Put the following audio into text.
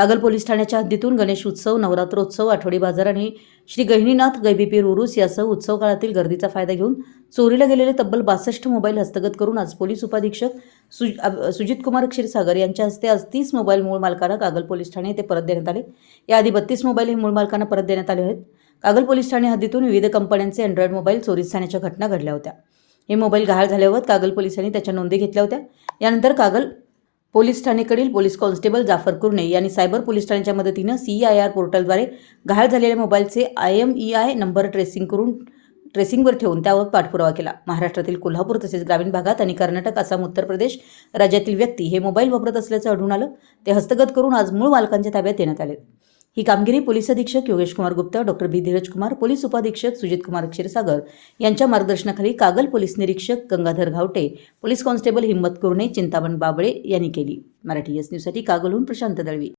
Kagal police ठाण्याच्या हद्दीतून गणेश उत्सव, नवरात्रोत्सव, आठवडी बाजार आणि श्री गहिनीनाथ गैबीपीर उरूस यासह उत्सव काळातील गर्दीचा फायदा घेऊन चोरीला गेलेले तब्बल 62 मोबाईल हस्तगत करून आज पोलीस उपाधीक्षक सुजित कुमार क्षीरसागर यांच्या हस्ते आज 30 मोबाईल मूळ मालकांना कागल पोलीस ठाणे येथे परत देण्यात आले। याआधी 32 मोबाईल हे मूळ मालकांना परत देण्यात आले आहेत। कागल पोलीस ठाणे हद्दीतून विविध कंपन्यांचे अँड्रॉइड मोबाईल चोरीस जाण्याच्या घटना घडल्या होत्या। हे मोबाईल गहाळ झाल्यावर कागल पोलिसांनी त्याच्या नोंदी घेतल्या होत्या। यानंतर कागल पोलीस ठाणेकडील पोलीस कॉन्स्टेबल जाफर कुर्णे यांनी सायबर पोलीस ठाण्याच्या मदतीने CIR पोर्टलद्वारे गहाळ झालेल्या मोबाईलचे IMEI नंबर ट्रेसिंगवर ठेवून त्यावर पाठपुरावा केला। महाराष्ट्रातील कोल्हापूर तसेच ग्रामीण भागात आणि कर्नाटक, आसाम, उत्तर प्रदेश राज्यातील व्यक्ती हे मोबाईल वापरत असल्याचं आढळून आलं। ते हस्तगत करून आज मूळ मालकांच्या ताब्यात देण्यात आले। ही कामगिरी पोलीस अधीक्षक योगेश कुमार गुप्ता, डॉ. B. धीरज कुमार, पोलीस उपाधीक्षक सुजित कुमार क्षीरसागर यांच्या मार्गदर्शनाखाली कागल पोलीस निरीक्षक गंगाधर घावटे, पोलीस कॉन्स्टेबल हिम्मत कुर्णे, चिंतामण बाबळे यांनी केली। मराठी न्यूजसाठी कागलहून प्रशांत दळवी।